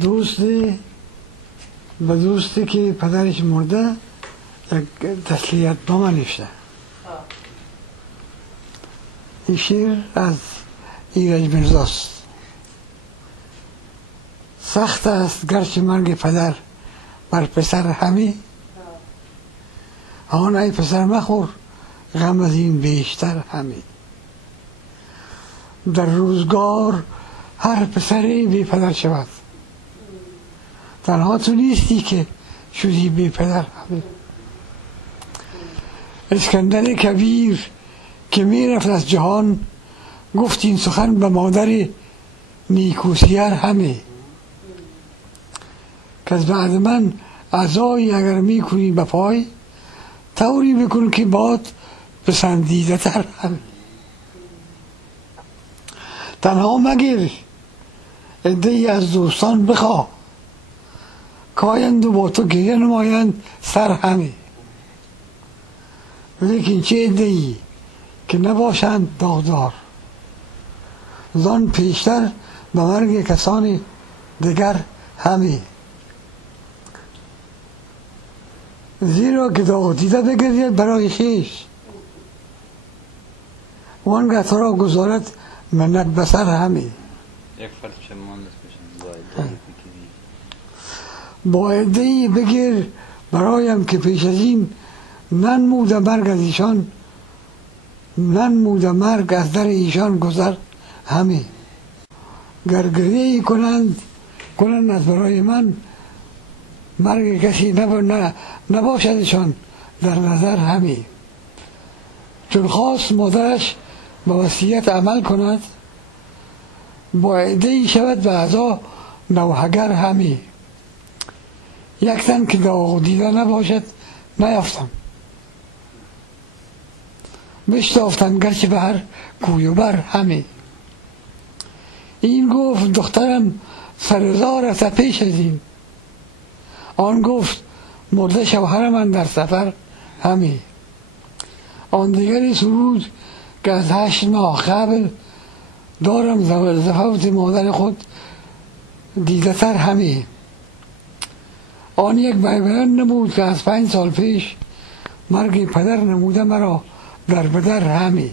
دوستی که پدرش مرده یک تسلیت نامه نوشته. این شعر از ایرج میرزاست. سخت است گرچه مرگ پدر بر پسر همی، آن ای پسر مخور غم از این بیشتر همی. در روزگار هر پسری بی پدر شود، تنها تو نیستی که شدی بی پدر همی. اسکندر کبیر که می رفت از جهان، گفت این سخن به مادر نیکوسیر همی، که از بعد من عزایی اگر می کنی به پای، طوری بکن که باد پسندیده تر همی. تنها مگیر عده‌ای از دوستان بخواه، کایند و با تو گریه نمایند سر همی. لیکن چه عده‌ای که نباشند داغدار، زان پیشتر به مرگ کسانی دیگر همی. زیرا که داغ دیده بگرید برای خویش، وانگه تو را گذارد منت بسر همی. یک فرد شمان دست با عده‌ای بگیر برایم که پیش از این ننموده مرگ از ایشان، ننموده مرگ از در ایشان گذر همی. گر گریه‌ای کنند از برای من، مرگ کسی نباشدشان در نظر همی. چون خواست مادرش به وصیت عمل کند، با عده‌ای شود به عزا نوحگر همی. یک تن که داغ دیده نباشد نیافتم، بشتافتم گرچه به هر کوی و بر همی. این گفت دخترم سرزار است پیش از این، آن گفت مرده شوهر من در سفر همی. آن دیگری سرود که از 8 ماه قبل، دارم زفوت مادر خود دیده تر همی. آن یک بیان نبود که از 5 سال پیش، مرگ پدر نموده مرا در بدر همی.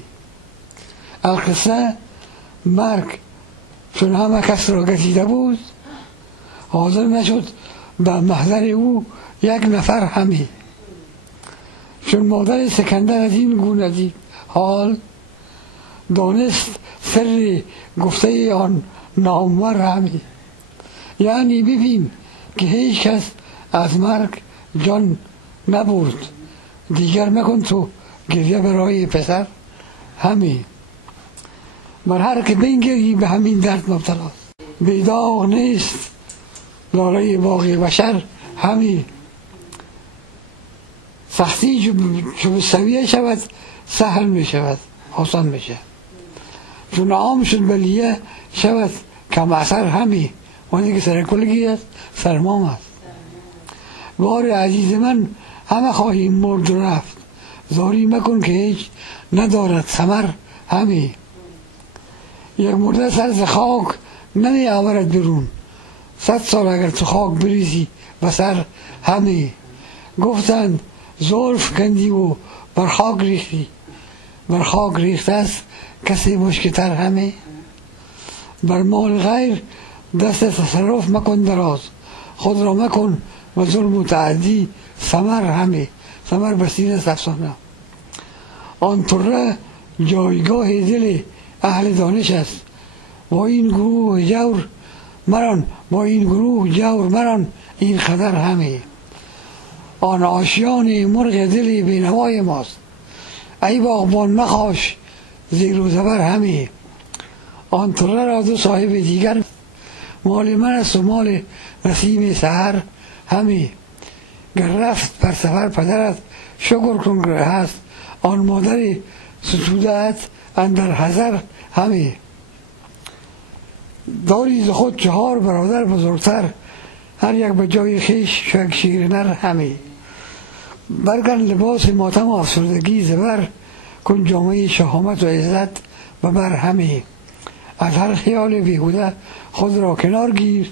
القصه مرگ چون همه کس را گزیده بود، حاضر نشد به محضر او یک نفر همی. چون مادر سکندر از این گونه دید حال، دانست سر گفته آن نامور همی. یعنی ببین که هیچ کس از مرگ جان نبرد، دیگر مکن تو گریه برای پسر همی. بر هر که بنگری به همین درد مبتلاست، بیداغ نیست لاله باقی بشر همی. سختی چو سویه شود سهل می شود آسان میشه، چون عام شد بلیه شود کم اثر همی. وانی که سرکلگی است سرمام است. بار عزیز من همه خواهیم مرد و رفت، زاری مکن که هیچ ندارد ثمر همی. یک مرده سر ز خاک نمی آورد بیرون، 100 سال اگر تو خاک بریزی بسر همی. گفتند زلف کندی و بر خاک ریختی، بر خاک ریخته است کسی مشکتر همی. بر مال غیر دست تصرف مکن دراز، خود را مکن و ظلم و تعدی ثمر همی. ثمر بسیط است افسانه. آن طره جایگاه دل اهل دانش است، با این گروه جور مران این خطر همی. آن آشیان مرغ دل بینوای ماست، ای باغبان مخاش زیر و زبر همی. آن طره را 2 صاحب دیگر، مال من است و مال نسیم سحر همی. گر رفت بر سفر پدرت شکر کن که هست، آن مادر ستودت اندر حذر همی. داری ز خود 4 برادر بزرگتر، هر یک به جای خویش یک شیر نر همی. برگن لباس ماتم و افسردگی زبر، کن جامعه شهامت و عزت ببر همی. از هر خیال بیهوده خود را کنار گیر،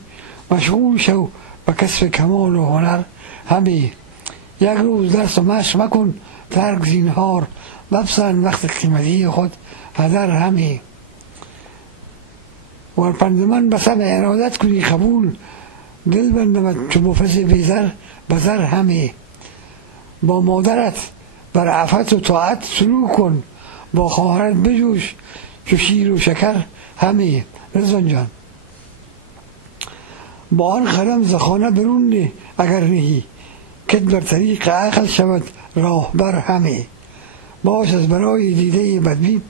مشغول شو به کسب کمال و هنر همی. یک روز درس و مشق مکن ترک زینهار، بپسند وقت قیمتی خود هدر همی. ور پند من به سمع ارادت کنی قبول، دل بندمت چو مفلس بیزر بزر همی. با مادرت بر عفت و طاعت سلوک کن، با خواهرت بجوش چو شیر و شکر همی. رضوان جان با آن قدم ز خانه برون نه اگر نهی، کت بر طریق عقل شود راهبر همی. باش از برای دیده بدبین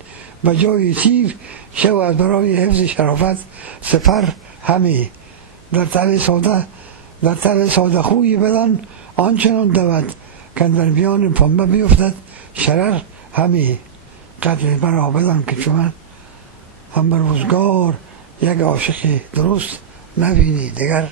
به جای تیر، شو از برای حفظ شرافت سپر همی. در طبع ساده خوی بدان آنچنان دود، کاندر میان پنبه بیفتد شرر همی. قدر مرا بدان که چون من هم به روزگار یک عاشق درست نبینی دگر.